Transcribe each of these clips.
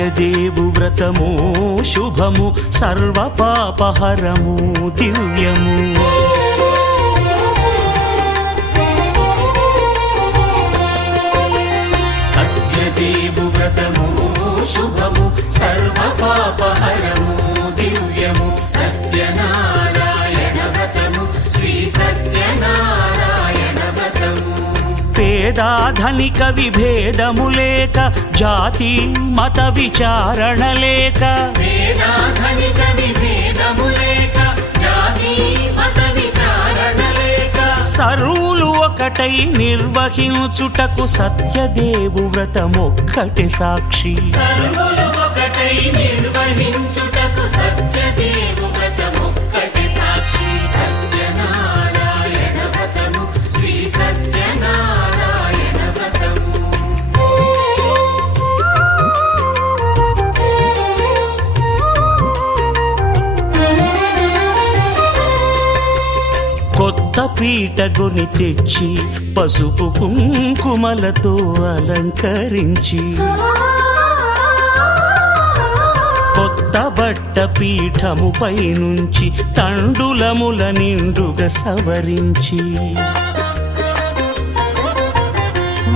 సత్యదేవు వ్రతము శుభము సర్వపాపహరము దివ్యము. సత్యదేవు వ్రతము శుభము సర్వపాపహరము దివ్యము. సత్యనారాయణ వ్రతము శ్రీ సత్యనారాయణ వ్రతము. పేదాధనిక విభేదము లేక జాతి మత విచారణ లేక పేదాధనిక విభేదము లేక జాతి మత విచారణ లేక సర్వులు ఒకటై నిర్వహించుటకు సత్యదేవు వ్రతమొక్కటి సాక్షి. సర్వులు ఒకటై నిర్వహించుటకు సత్యదేవు వ్రతమొక్కటి సాక్షి. సత్యనారాయణ వ్రతము శ్రీ సత్యనారాయణ వ్రతము. కొత్త పీటగొని తెచ్చి పసుపు కుంకుమలతో అలంకరించి కొత్త బట్ట పీఠముపై నుంచి తండులముల నిండుగా సవరించి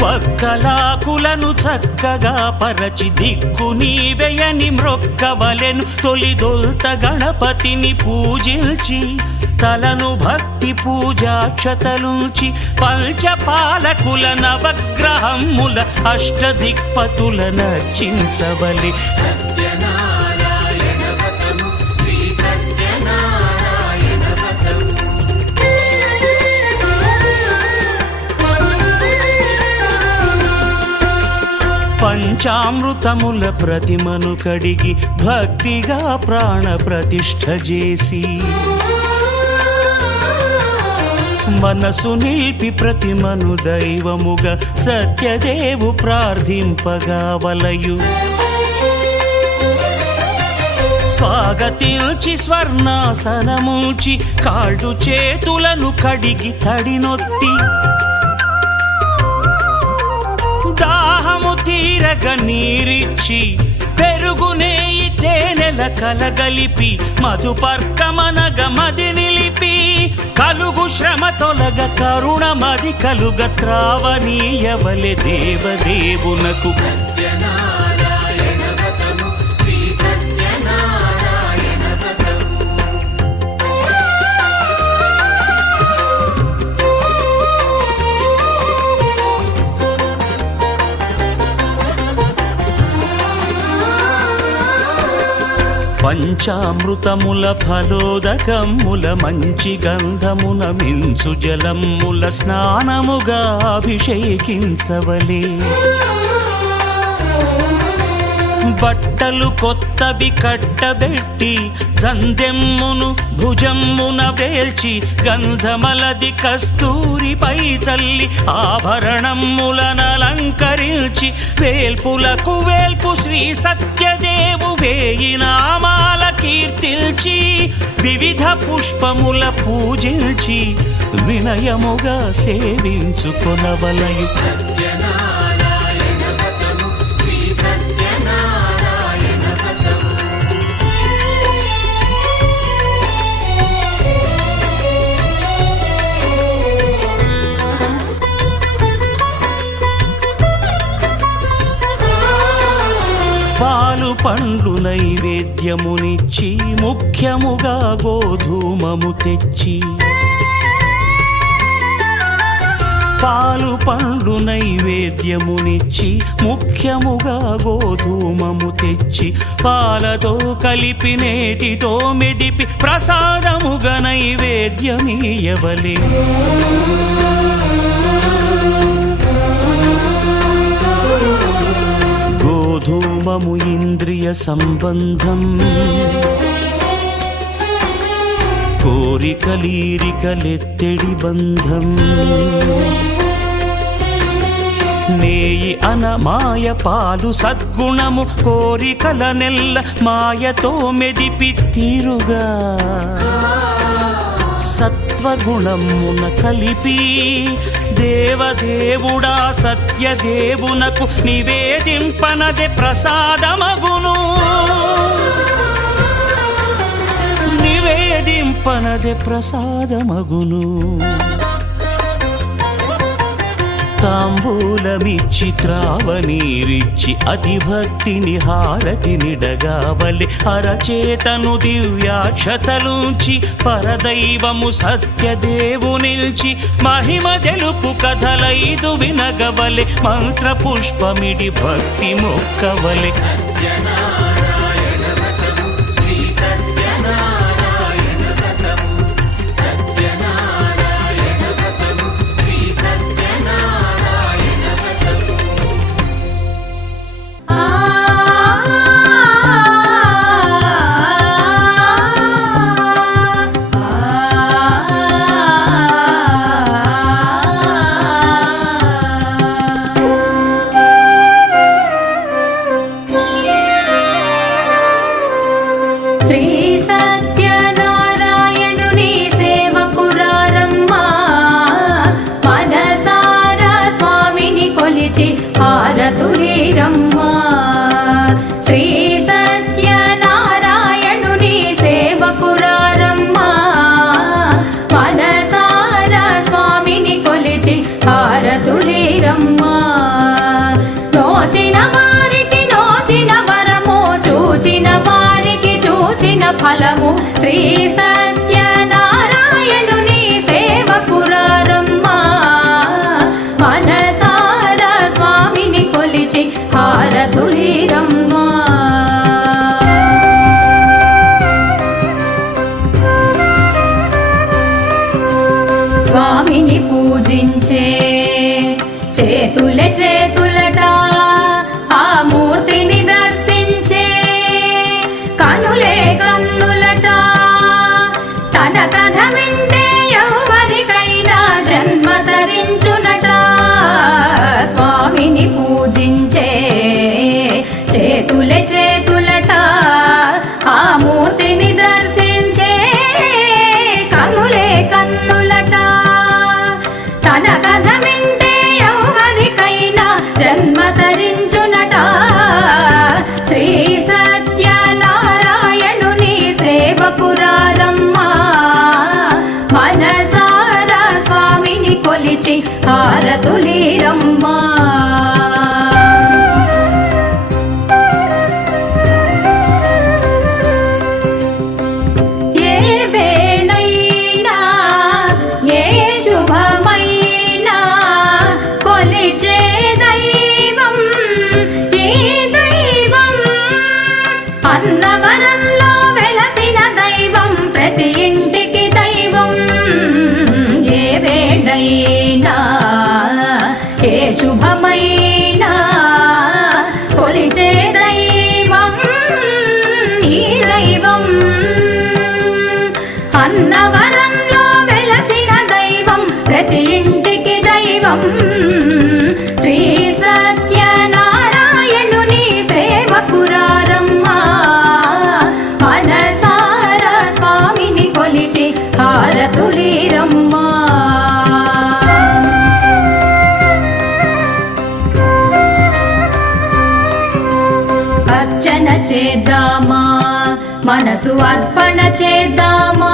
వక్కలాకులను చక్కగా పరచి దిక్కు నీవెయని మ్రొక్కవలెను. తొలిదొల్త గణపతిని పూజించి తలను భక్తి పూజాక్షతలుంచి పంచపాలకుల నవగ్రహముల అష్టదిక్పతుల నర్చించవలె. సత్యనారాయణ వ్రతము శ్రీ సత్యనారాయణ వ్రతము. పంచామృతముల ప్రతిమను కడిగి భక్తిగా ప్రాణ ప్రతిష్ఠ చేసి మనసు నిలిపి ప్రతిమను దైవముగా సత్యదేవు ప్రార్థింపగా వలయు. స్వాగతించి స్వర్ణాసనముంచి కాళ్ళు చేతులను కడిగి తడినొత్తి దాహము తీరగ నీరిచ్చి పెరుగు నేయి తేనెల కలగలిపి మధుపర్కమనగ మది నిలిపి కలుగు శ్రమ తొలగ కరుణ మది కలుగ త్రావనీయవలె దేవదేవునకు. సత్యనారాయణ వ్రతము శ్రీ సత్యనారాయణ వ్రతము. పంచామృతముల ఫలోదకముల మంచి గంధమున మించు జలముల స్నానముగా అభిషేకించవలే. బట్టలు కొత్తవి కట్టబెట్టి జందెమ్మును భుజమ్మున వేల్చి గంధమలది కస్తూరిపై చల్లి ఆభరణములనలంకరించి వేల్పులకు వేల్పు శ్రీ సత్యదేవు వేయి నామాల కీర్తిల్చి వివిధ పుష్పముల పూజించి వినయముగా సేవించుకొనవలయు. సత్యనారాయణ వ్రతము శ్రీ సత్యనారాయణ వ్రతము. పాలు పండ్లు నైవేద్యమునిచ్చి ముఖ్యముగా గోధూమము తెచ్చి పాలు పండ్లు నైవేద్యమునిచ్చి ముఖ్యముగా గోధూమము తెచ్చి పాలతో కలిపి నేతితో మెదిపి ప్రసాదముగా నైవేద్యమీయవలే. గోధూమము ఇంద్రియ సంబంధం కోరికలీరికలెత్తెడి బంధం. నేయి అనమాయ పాలు సద్గుణము కోరికల నెల్ల మాయతో మెదిపి తీరుగా సత్వగుణమున కలిపి దేవదేవుడా సత్యదేవునకు నివేదింపనదే ప్రసాదమగును, నివేదింపనదే ప్రసాదమగును. తాంబూలమిచ్చి త్రావనీరిచ్చి అతిభక్తిని హారతినిడగావలి అరచేతను దివ్యాక్షతలుంచి పరదైవము సత్యదేవునిల్చి మహిమ తెలుపు కథలైదు వినగవలె మంత్ర పుష్పమిడి భక్తి మొక్కవలె. సత్యనారాయణ వ్రతము శ్రీ సత్యనారాయణ వ్రతము సత్యనారాయణ వ్రతము శ్రీ సత్యనారాయణ వ్రతము. శ్రీ సత్యనారాయణుని సేవకురారమ్మా మనసారా స్వామిని కొలిచి హారతులీరమ్మా. శ్రీ సత్యనారాయణుని సేవకురారమ్మా మనసారా స్వామిని కొలిచి హారతులీరమ్మా. నోచిన వారికి నోచిన వరము చూచిన వారికి చూచిన ఫలము శ్రీ సత్యనారాయణుని సేవకురారమ్మా మనసారా స్వామిని కొలిచి హారతులీరమ్మా. స్వామిని పూజించే చేతులే చేతులట ఆ మూర్తిని దర్శించే కనులే కన్నులట. తన కథ వింటే ఎవరికైనా జన్మ ధరించునట. స్వామిని పూజించే చేతులే చేతులట ఆ మూర్తిని దర్శించే కనులే కన్నులట. తన కథ వింటే ఎవరికైనా జన్మ ధరించునట. శ్రీ సత్యనారాయణుని సేవకురారమ్మా మనసారా స్వామిని కొలిచి హారతులీరమ్మా. ఏ వేళైనా ఏ శుభమైనా కొలిచే దైవం ఈ దైవం. అన్నవరంలో వెలసిన దైవం ప్రతి ఇంటికి దైవం. ఏ వేళైనా ఏ శుభమైనా కొలిచే దైవం ఈ దైవం. అన్నవరంలో వెలసిన దైవం ప్రతి ఇంటికి దైవం. శ్రీ సత్యనారాయణుని సేవకురారమ్మా మనసారా స్వామిని కొలిచి హారతులీరమ్మా. అర్చన చేద్దామా మనసు అర్పణ చేద్దామా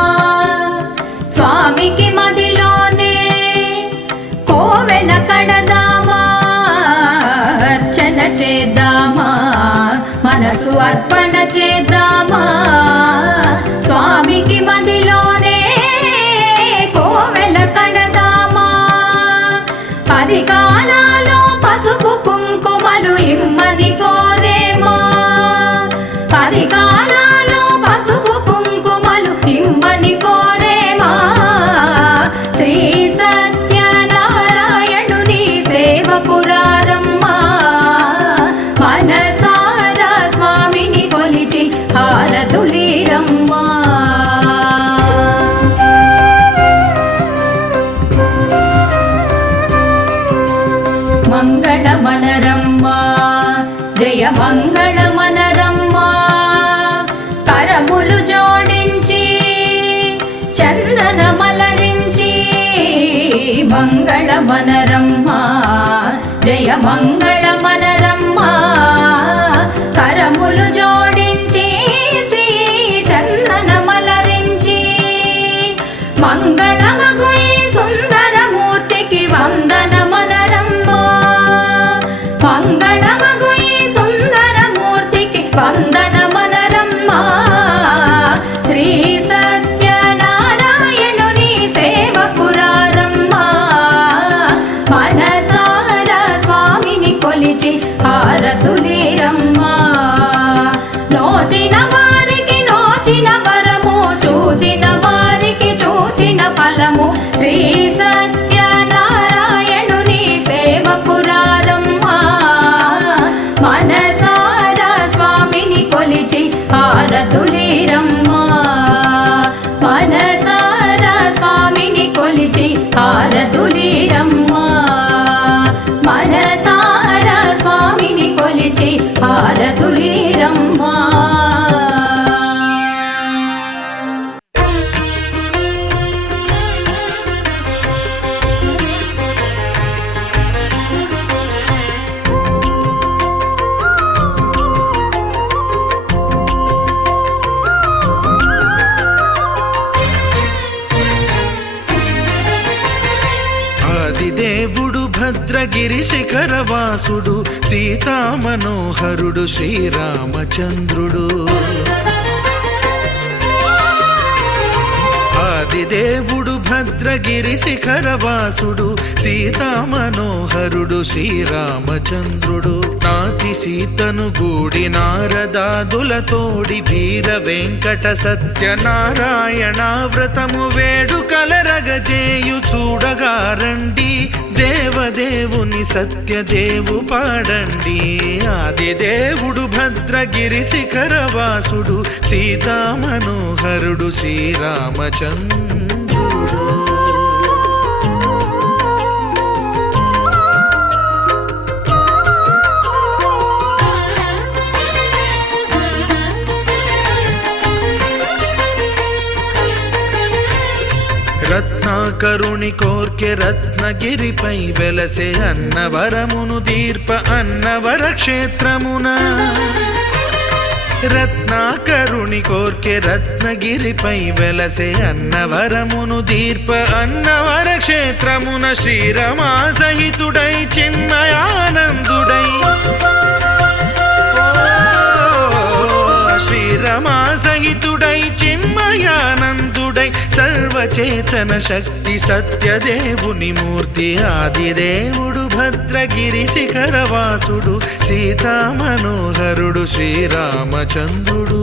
స్వామికి మదిలోనే కోవెల కడదామా. అర్చన చేద్దామా మనసు అర్పణ చేద్దామా స్వామికి మదిలోనే కోవెల కడదామా. 10 కాలాలు పసుపు కుంకుమలు ఇమ్మని కోరేమా. 10 కాలాలు పసుపు కుంకుమలు ఇమ్మని కోరేమా. శ్రీ సత్యనారాయణుని సేవకురారమ్మా మనసారా స్వామిని కొలిచి హారతులీరమ్మా. మంగళమనరమ్మా జయ మంగళమనరమ్మా. కరములు జోడించి చందన మలరించి మంగళమనరమ్మా జయ మంగళమనరమ్మా కరములు జోడించి శ్రీ చందనమలరించి మంగళమగు ఈ సుందరమూర్తికి వందనమనరమ్మా మంగళమగు ఈ సుందరమూర్తికి వందనమనరమ్మా శ్రీ సత్యనారాయణుని సేవకురారమ్మా మనసారా స్వామిని కొలిచి హారతులేరమ్మా నోచిన వారికి నోచిన వరము చూచిన వారికి చూచిన ఫలము శ్రీ సత్యనారాయణుని సేవకురారమ్మా మనసారా స్వామిని కొలిచి హారతులేరమ్మా మనసారా స్వామిని కొలిచి హారతులేరమ్మా మనసారా స్వామిని కొలిచి హారతులేరమ్మా ఆదిదేవుడు భద్రగిరి శిఖరవాసుడు సీతామనోహరుడు శ్రీరామచంద్రుడు ఆదిదేవుడు భద్రగిరి శిఖరవాసుడు సీతామనోహరుడు శ్రీరామచంద్రుడు నాతి సీతను గూడి నారదాదులతోడి వీర వెంకట సత్యనారాయణ వ్రతము వేడుకలరగజేయు చూడగా రండి దేవదేవుని సత్యదేవు పాడండి ఆదిదేవుడు భద్రగిరి శిఖరవాసుడు సీతామనోహరుడు శ్రీరామచంద్రుడు రత్నాకరుని కోర్కె రత్నగిరిపై వెలసే అన్నవరమును దీర్ప అన్నవర క్షేత్రమున రత్నాకరుని కోర్కె రత్నగిరిపై వెలసే అన్నవరమును దీర్ప అన్నవర క్షేత్రమున శ్రీరమా సహితుడై చిన్మయానందుడై శ్రీరమా సహితుడై చిన్మయానందుడై సర్వచేతన శక్తి సత్యదేవుని మూర్తి ఆదిదేవుడు భద్రగిరి శిఖరవాసుడు సీతామనోహరుడు శ్రీరామచంద్రుడు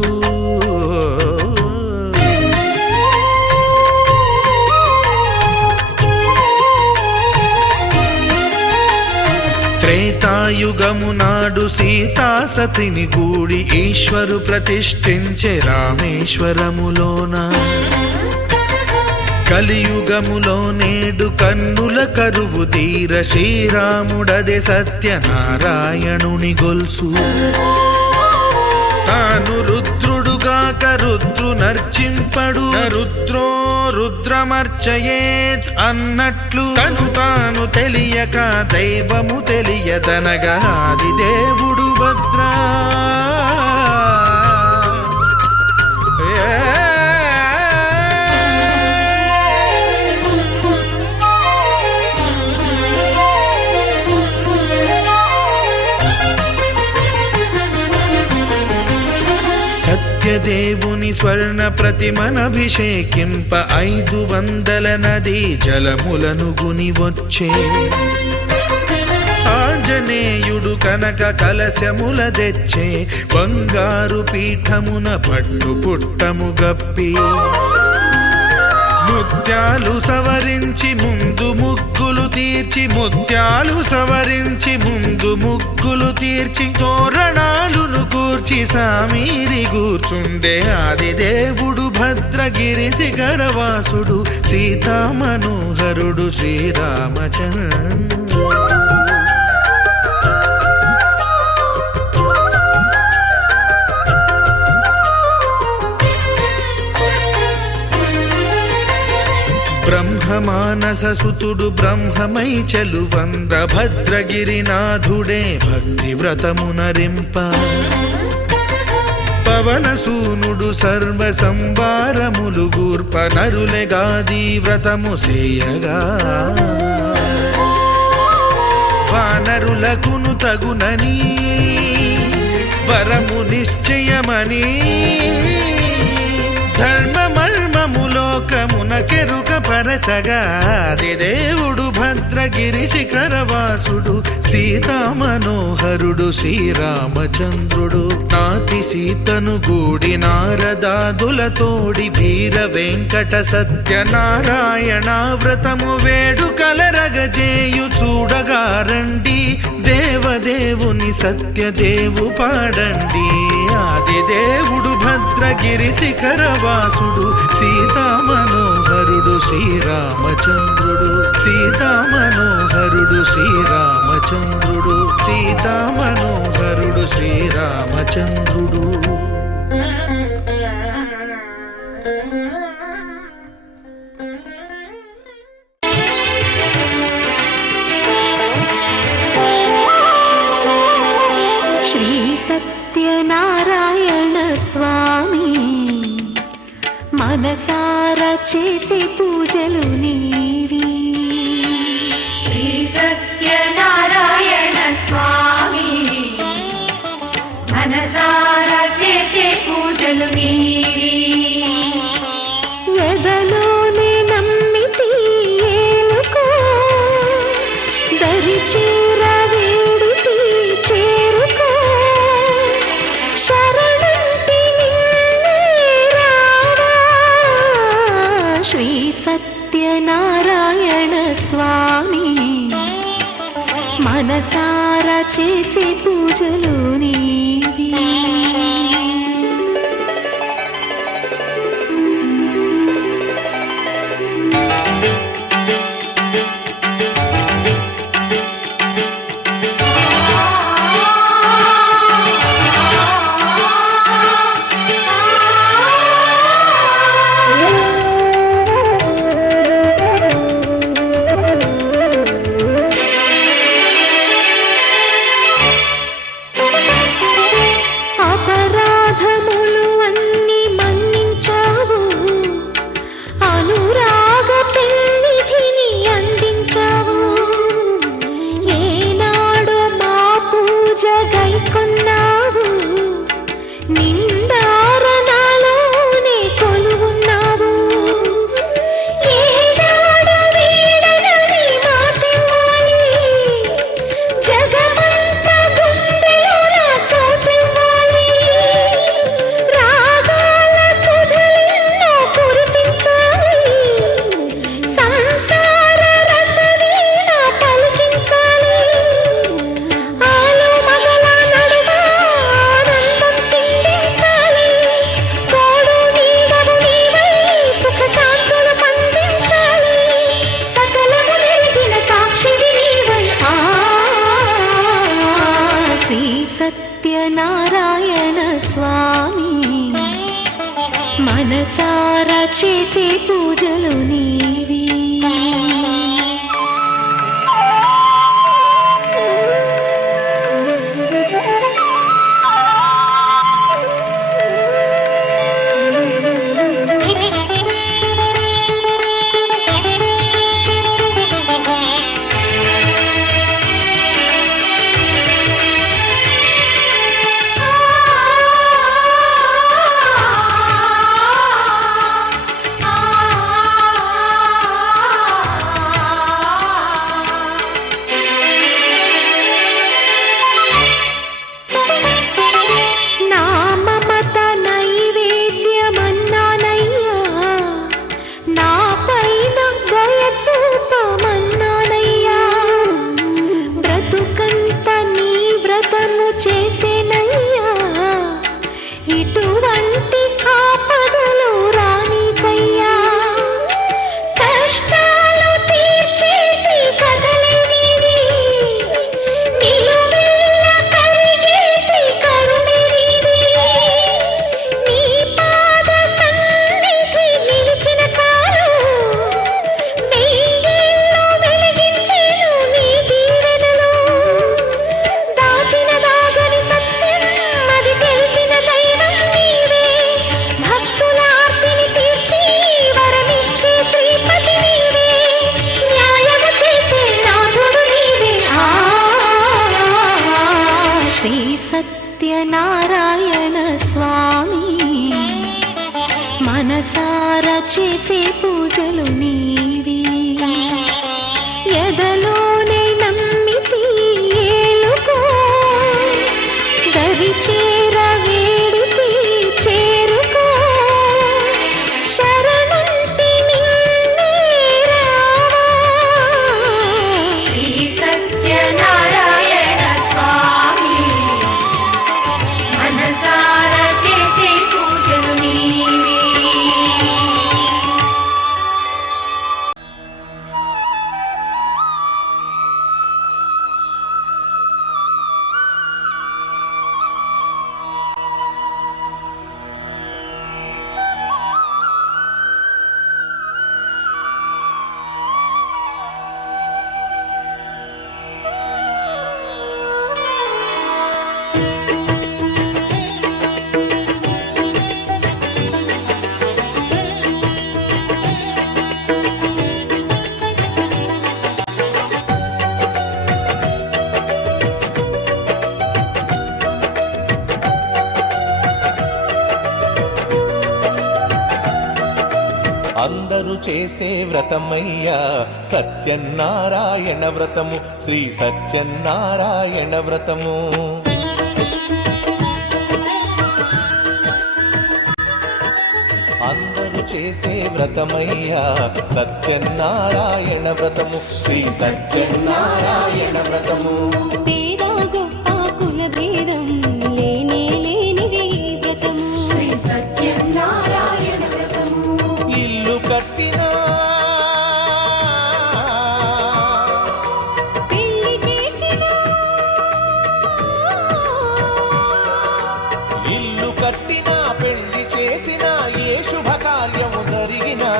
త్రేతాయుగము నాడు సీతా సతిని గూడి ఈశ్వరు ప్రతిష్ఠించే రామేశ్వరములోన కలియుగములో నేడు కన్నుల కరువు తీర శ్రీరాముడదే సత్యనారాయణుని గొల్సు తాను రుద్రుడుగాక రుద్రు నర్చింపడు రుద్రో రుద్రమర్చయేత్ అన్నట్లు తను తాను తెలియక దైవము తెలియదనగా ఆదిదేవుడు భద్రా సత్యదేవుని స్వర్ణ ప్రతిమనభిషేకింప 500 నదీ జలములను గుని వచ్చే ఆంజనేయుడు కనక కలశముల తెచ్చే బంగారు పీఠమున పట్టు పుట్టము గప్పి ముత్యాలు సవరించి ముందు ముగ్గులు తీర్చి ముత్యాలు సవరించి ముందు ముగ్గులు తీర్చి తోరణాలును కూర్చి సామీరి కూర్చుండే ఆదిదేవుడు భద్రగిరి శిఖరవాసుడు సీతామనోహరుడు శ్రీరామచంద్రుడు బ్రహ్మమానవ మానససుతుడు బ్రహ్మమై చెలువంద్ర భద్రగిరినాథుడే భక్తి వ్రతమునరింప పవనసూనుడు సర్వ సంవారములు గూర్ప నరులెగాది వ్రతము సేయగా వానరులకును తగునని వరము నిశ్చయమని ధర్మమర్మములోకమునకెరుక పరచగా దేవుడు భద్రగిరి శిఖరవాసుడు సీతామనోహరుడు శ్రీరామచంద్రుడు నాతి సీతను గూడి నారదాదులతోడి వీర వెంకట సత్యనారాయణ వ్రతము వేడుకలరగజేయు చూడగా రండి దేవదేవుని సత్యదేవు పాడండి ఆదిదేవుడు భద్రగిరి శిఖరవాసుడు సీతామనోహరుడు శ్రీరామచంద్రుడు సీతామనోహరుడు శ్రీరామచంద్రుడు సీతామనోహరుడు శ్రీరామచంద్రుడు సత్యనారాయణ స్వామి మనసార చేసే పూజలు నీవి శ్రీ సత్యనారాయణ స్వామి మనసారా చేసే పూజలు నీవి ఎదలోనే నమ్మితి ఏలుకో దరి చేర వేడితి చేరుకో శరణంటి నిన్నే రావా శ్రీ సత్యనారాయణ స్వామి మనసార చేసే పూజలు నీవి అపరాధములు అన్ని మన్నించావు అనురాగ పెన్నిధిని అందించావు ఏనాడు మా పూజ గైకొన్నావు నిందారణలోనే కొలువున్నావు ఏనాడు వీడనని మాటివ్వాలి జగమంత గుండెలోన చోటివ్వాలి రాగాల సుధలెన్నో కురిపించాలి సంసార రసవీణ పలికించాలి ఆలు మగల నడుమ ఆనందం చిందించాలి తోడు నీడవు నీవై సుఖ శాంతులు పండించాలి సకలము నెరిగిన సాక్షివి నీవై శ్రీ సత్యనారాయణ స్వామి మనసార చేసే పూజలు నీవి ఆ సత్యనారాయణ స్వామి మనసారా చేసే పూజలు నీవి ఎదలోనే నమ్మితి ఏలుకో దరి చేర వేడితి చేరుకో శరణంటి నిన్నే రావా శ్రీ సత్యనారాయణ స్వామి మనసారా చేసే పూజలు నీవి అందరూ చేసే వ్రతమయ్యా సత్యనారాయణ వ్రతము శ్రీ సత్యనారాయణ వ్రతము అందరూ చేసే వ్రతమయ్యా సత్యనారాయణ వ్రతము శ్రీ సత్యనారాయణ వ్రతము పేద గొప్ప కుల భేదం లేనే లేనిది ఈ వ్రతము శ్రీ సత్యనారాయణ వ్రతము ఇల్లు కట్టినా పెళ్లి చేసినా ఇల్లు కట్టినా పెళ్లి చేసినా ఏ శుభకార్యము జరిగినా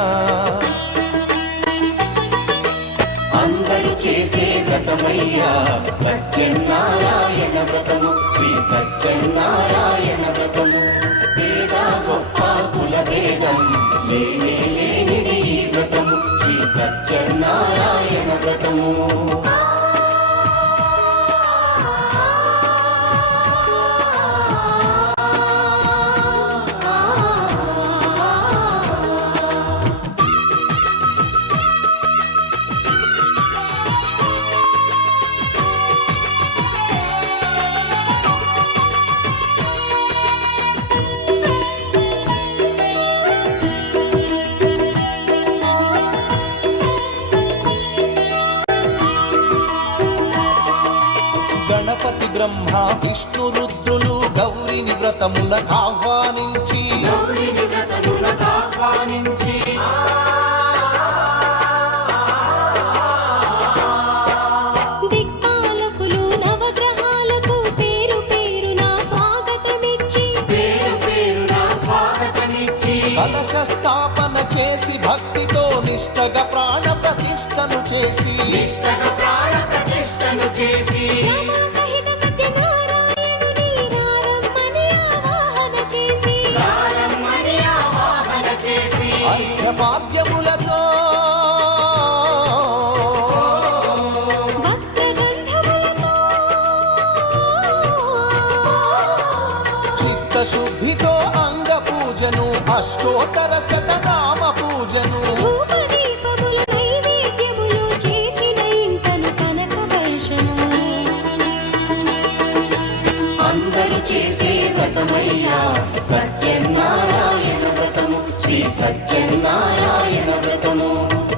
అందరూ చేసే వ్రతమయ్యా సత్యనారాయణ వ్రతము శ్రీ సత్యనారాయణ వ్రతము పేద గొప్ప కుల భేదం లేనే లేనిది ఈ వ్రతము శ్రీ సత్యనారాయణ వ్రతము గణపతి బ్రహ్మ విష్ణు రుద్రులు గౌరిని వ్రతములకు ఆహ్వానించి గౌరిని వ్రతములకు ఆహ్వానించి దిక్పాలకులు నవగ్రహాలకు పేరు పేరున స్వాగతమిచ్చి పేరు పేరున స్వాగతమిచ్చి కలశ స్థాపన చేసి భక్తితో నిష్టగా ప్రాణ ప్రతిష్టను చేసి నిష్టగ ప్రాణ ప్రతిష్టను చేసి రమా సహిత సత్యనారాయణుని రారమ్మని ఆవాహన చేసి ప్రారంభని ఆవాహన చేసి అర్ఘ్యపాద్యములతో వస్త్రగంధములతో చిత్తశుద్ధితో అంగ పూజను అష్టోత్తర శతనామ పూజను ధూపదీపములు నైవేద్యములు చేసిన ఇంకను కనక వర్షము అందరూ చేసే వ్రతమయ్యా సత్యనారాయణ వ్రతము శ్రీ సత్యనారాయణ వ్రతము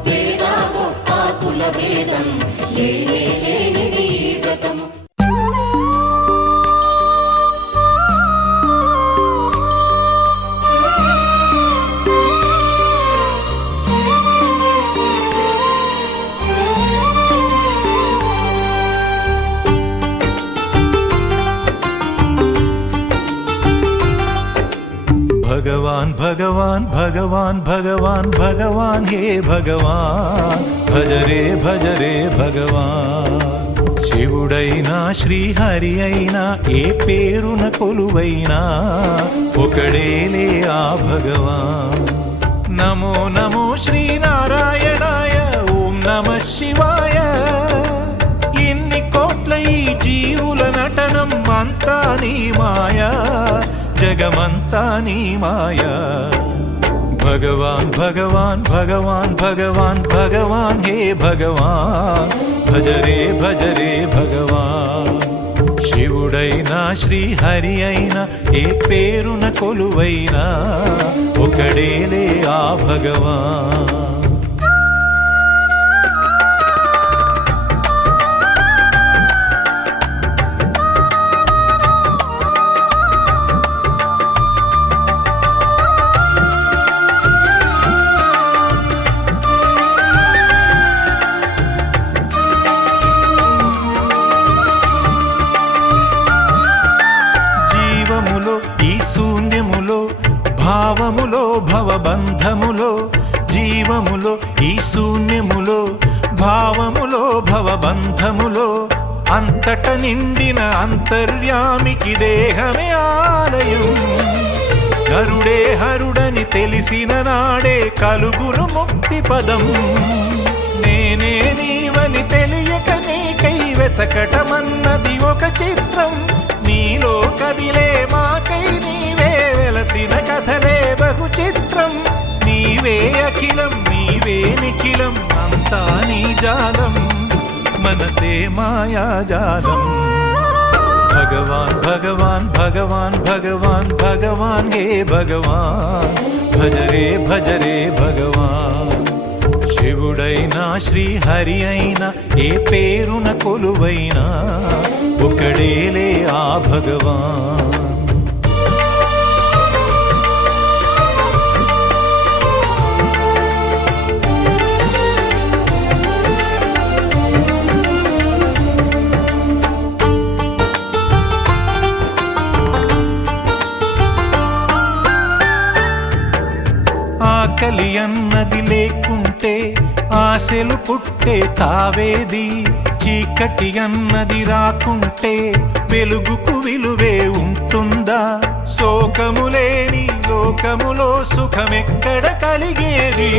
పేద గొప్ప కుల భేదం లేనే లేనిది ఈ వ్రతము भगवान भगवान भगवान भगवान भगवान हे भगवान भज रे भगवान శివుడైనా శ్రీహరి అయినా ఏ పేరున కొలువైనా ఒకడేలే ఆ భగవాన్ నమో నమో శ్రీనారాయణాయ ఓం నమః శివాయ ఇన్ని కోట్ల ఈ జీవుల నటనం అంతా జగమంతా నీ మాయా భగవాన్ భగవాన్ భగవాన్ భగవాన్ భగవాన్ హే భగవాన్ భజరే భజరే భగవాన్ శివుడైనా శ్రీహరి అయినా ఏ పేరున కొలువైనా ఒకడేలే ఆ భగవాన్ భావములో భవబంధములో జీవములో ఈ శూన్యములో భావములో భవబంధములో అంతట నిండిన అంతర్యామికి దేహమే ఆలయం నరుడే హరుడని తెలిసిన నాడే కలుగును ముక్తి పదం నేనే నీవని తెలియక నీకై వెతకటమన్నది ఒక చిత్రం నీలో కదిలే మాకై నీవే వెలసిన కథలే బహు చిత్రం నీవే అఖిలం నీవే నిఖిలం అంతా నీ జాలం మనసే మాయాజాలం భగవాన్ భగవాన్ భగవాన్ భగవాన్ భగవాన్ హే భగవాన్ భజరే భజరే భగవాన్ శివుడైనా శ్రీహరి అయినా ఏ పేరున కొలువైనా ఒకడేలే ఆ భగవాన్ ఆకలి అన్నది లేకుంటే ఆశలు పుట్టే తావేది చీకటి అన్నది రాకుంటే వెలుగుకు విలువే ఉంటుందా శోకము లేని లోకములో సుఖమెక్కడ కలిగేది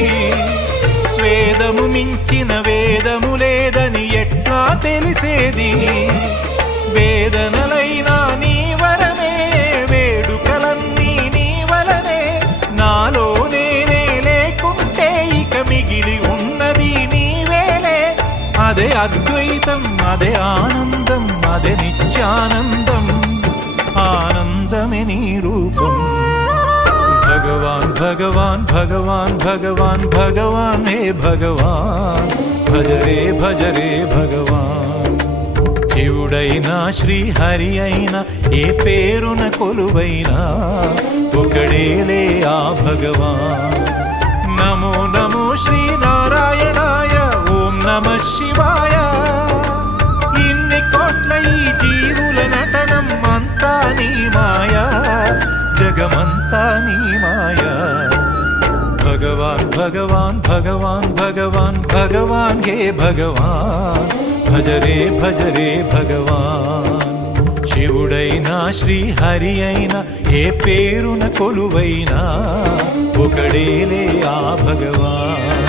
స్వేదము మించిన వేదము లేదని ఎట్లా తెలిసేది వేదనలైనా నీ వరమే వేడుకలన్నీ నీ వలనే నాలో నేనే లేకుంటే ఇక మిగిలి ఉన్నది నీవేలే అదే అద్వైతం అదే ఆనందం అదే నిత్యానందం ఆనందమే నీ రూపం భగవాన్ భగవాన్ భగవాన్ భగవాన్ భగవాన్ హే భగవాన్ భజరే భజరే భగవాన్ శివుడైనా శ్రీహరి అయినా ఏ పేరున కొలువైనా ఒకడేలే ఆ భగవాన్ నమో నమో శ్రీనారాయణాయ ఓం నమః శివాయ ఇన్ని కోట్ల ఈ జీవుల నటనం అంతా నీ మాయా జగమంతా నీ మాయా భగవాన్ భగవాన్ భగవాన్ భగవాన్ భగవాన్ హే భగవాన్ భజరే భజరే భగవాన్ శివుడైనా శ్రీహరి అయినా ఏ పేరున కొలువైనా ఒకడేలే ఆ భగవాన్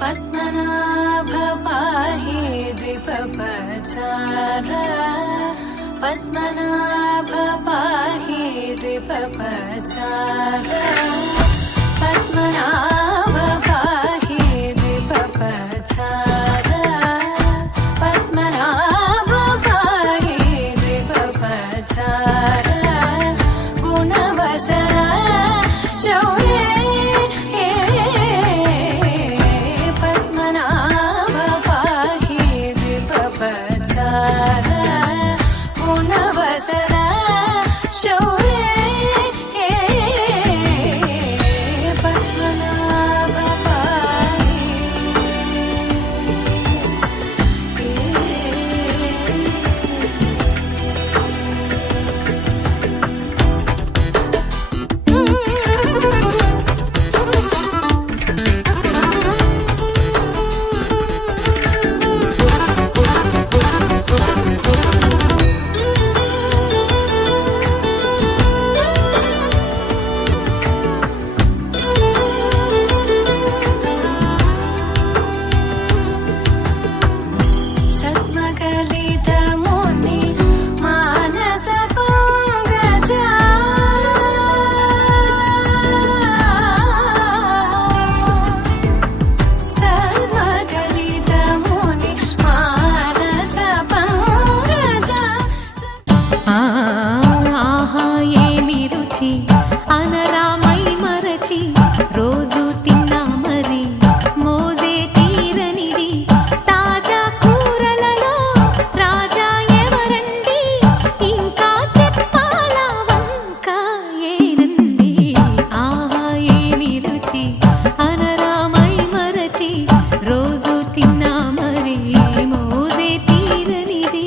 पद्मनाभ पाहि द्विपपचार पद्मनाभ पाहि द्विपपचार पद्मनाभ पाहि द्विपपचार पद्मनाभ पाहि द्विपपचार गुणवचन शौर्ये गुणवसर शौर्ये पद्मनाभ రుచి అనరామై మరచి రోజు తిన్నా మరి మోజే తీరనిది తాజా కూరలలో రాజా ఎవరండి ఇంకా చెప్పాలా వంక ఏనండి ఆహా ఏమి రుచి అనరామై మరచి రోజు తిన్నా మరి మోజే తీరనిది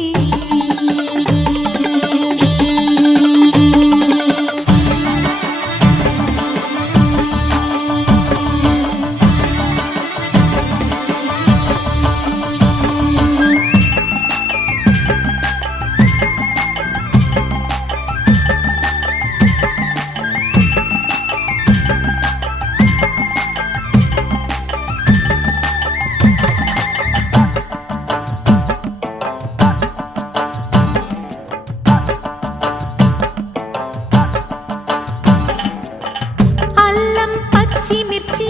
అల్లం పచ్చిమిర్చి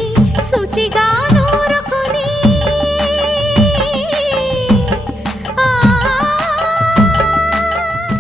శుచిగా